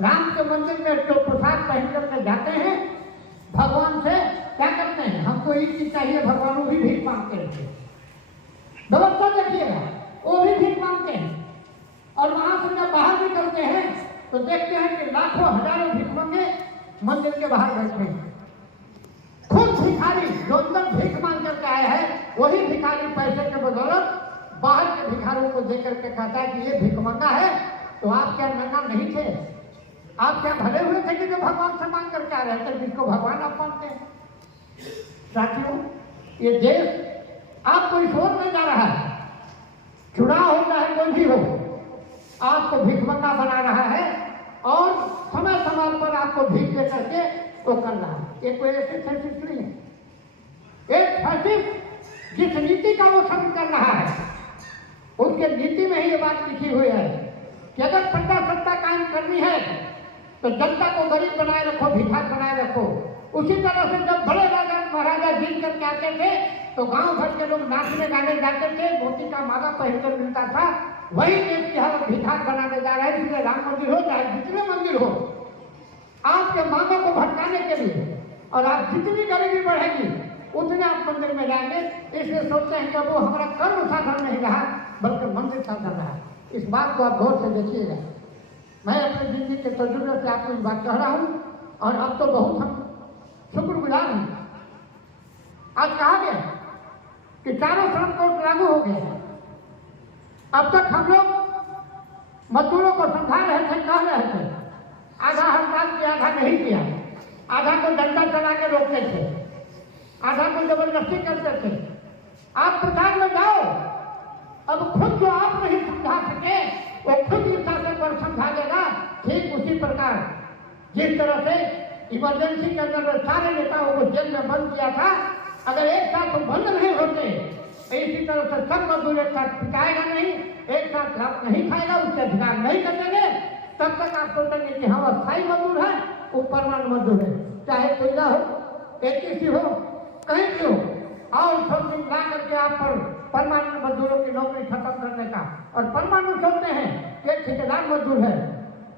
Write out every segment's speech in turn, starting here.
राम के मंदिर में जो पोशाक पहन करके जाते हैं भगवान से क्या करते हैं, हमको एक चीज चाहिए, भगवान वो भी भीख मांगते हैं। व्यवस्था देखिएगा, वो भी भीख मांगते हैं। और वहां से जब बाहर निकलते हैं तो देखते हैं कि लाखों हजारों भिखमंगे मंदिर के बाहर बैठे हैं। खुद भिखारी जो अंदर भीख मांग करके आया है वही भिखारी पैसे के बदौलत बाहर के भिखारियों को देकर के कहता है कि ये भिखमंगा है, तो आप क्या नंगा नहीं थे? आप क्या भले हुए थे कि जो भगवान से मांग करके आ रहे थे, जिसको भगवान आप मानते हैं? साथियों, ये देश आपको इस ओर में जा रहा है। चुनाव हो चाहे कोई भी हो, आपको भिखमंगा बना रहा है और समय समय पर आपको भीख दे करके वो कर रहा है। ये कोई ऐसे फैसिस्ट नहीं है। एक फैसिस्ट जिस नीति का वो समझ कर रहा है उसके नीति में ही ये बात लिखी हुई है कि अगर प्रजासत्ता कायम करनी है तो जनता को गरीब बनाए रखो, भिखारी बनाए रखो। उसी तरह से जब बड़े राजा महाराजा जीत करके आते थे तो गांव भर के लोग नाचने गाने जाते थे, मोती का माला पहनकर मिलता था। वही देश की हम भिखार बनाने जा रहे हैं, जिसमें राम मंदिर हो चाहे जितने मंदिर हो, आपके मांगों को भटकाने के लिए। और आप जितनी गरीबी बढ़ेगी उतने आप मंदिर में जाएंगे। इसलिए सोचते हैं कि वो हमारा कर्म साधन नहीं रहा बल्कि मंदिर साधन रहा। इस बात को आप गौर से देखिएगा। मैं अपनी जिंदगी के तजुर्बे से आपको इस बात कह रहा हूँ और अब तो बहुत हम शुक्रगुजार हैं। आज कहा गया कि चारों श्रम कोड लागू हो गया। अब तक हम लोग मजदूरों को समझा रहे थे, कह रहे थे, आधा हड़ताल किया, आधा नहीं किया, आधा को डंडा चला के रोकते थे, आधा को जबरदस्ती करते थे। आप प्रचार में जाओ, अब खुद जो आप नहीं समझा सके वो खुद इस शासन पर समझा देगा। ठीक उसी प्रकार जिस तरह से इमरजेंसी के अंदर सारे नेताओं को जेल में बंद किया था, अगर एक साथ बंद नहीं होते इसी तरह से सब मजदूर एक साथ पिटाएगा नहीं, एक साथ लाभ नहीं खाएगा, उसके अधिकार नहीं कटेंगे। तब तक आप सोचेंगे कि हम अस्थायी मजदूर है, वो परमानेंट मजदूर है, चाहे कोयला हो, एचईसी हो, कहीं भी हो। और सब दिन ला करके आप पर परमानेंट मजदूरों की नौकरी खत्म करने का, और परमानेंट सोचते हैं कि ठेकेदार मजदूर है।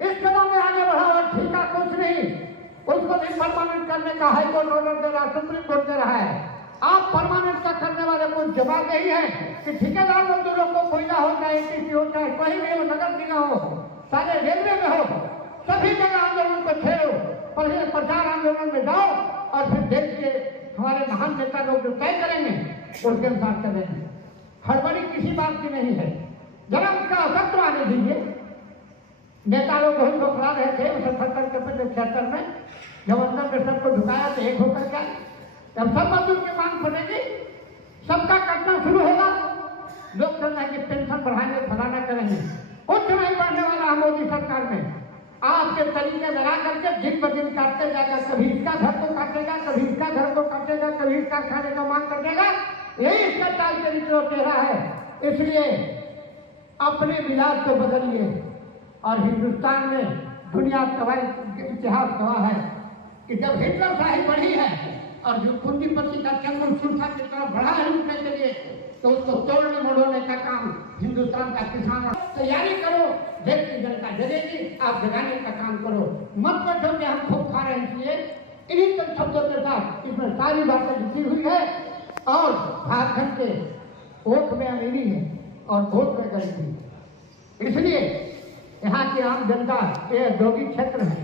इस कदम में आगे बढ़ा और ठेका कुछ नहीं, उसको भी परमानेंट करने का हाईकोर्ट ऑर्डर दे रहा, सुप्रीम कोर्ट दे रहा है। आप परमानेंट का करने वाले को जवाब यही है कि ठेकेदार मजदूरों को कोयला हो चाहे एचईसी हो चाहे कहीं भी हो, नगर निगम हो, सारे रेलवे में हो, सभी जगह आंदोलन को छेड़ो, पहले प्रचार आंदोलन में जाओ और फिर देश के हमारे महान नेता लोग जो तय करेंगे उसके अनुसार चलेंगे। हड़बड़ी किसी बात की नहीं है, जरा उसका असर तो आने दीजिए। नेता लोग बहुत बखला रहे थे 1977 में, जब अंदर में सबको झुकाया तो एक होकर क्या, जब सब मजदूर की मांग बनेगी सबका कटना शुरू होगा, लोग कहना कि पेंशन बढ़ाएंगे, फलाना करेंगे। कुछ नहीं बढ़ने वाला है मोदी सरकार में। आपके तरीके लगा करके दिन ब दिन काटते जाएगा, कभी इसका घर को काटेगा, कभी इसका घर को काटेगा, कभी इसका खाने का मांग कटेगा। यही इसका चाल चरित्र चेहरा है। इसलिए अपने मिजाज को बदलिए। और हिंदुस्तान में दुनिया इतिहास गवाह है कि जब हिटलर शाही बढ़ी है और जो पूंजीपति का चंगुल सुल्फा की तरफ बढ़ा है लूटने के लिए, तो उसको तोड़ने मोड़ने का काम हिंदुस्तान का किसान। तैयारी करो, देश की जनता जगेगी, आप जगाने का काम करो। मत बैठो कि हम खूब खा रहे हैं। इसलिए इन्हीं तक शब्दों के साथ इसमें सारी बातें लिखी हुई है। और झारखंड के वोट में अमीरी है और वोट में गरीबी। इसलिए यहाँ की आम जनता ये औद्योगिक क्षेत्र है,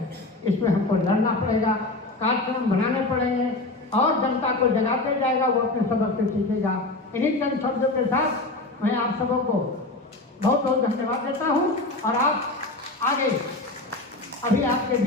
इसमें हमको लड़ना पड़ेगा, कार्यक्रम बनाने पड़ेंगे और जनता को जगाते जाएगा, वो अपने सबक से सीखेगा। इन्हीं चंद शब्दों के साथ मैं आप सबों को बहुत बहुत धन्यवाद देता हूँ। और आप आगे अभी आपके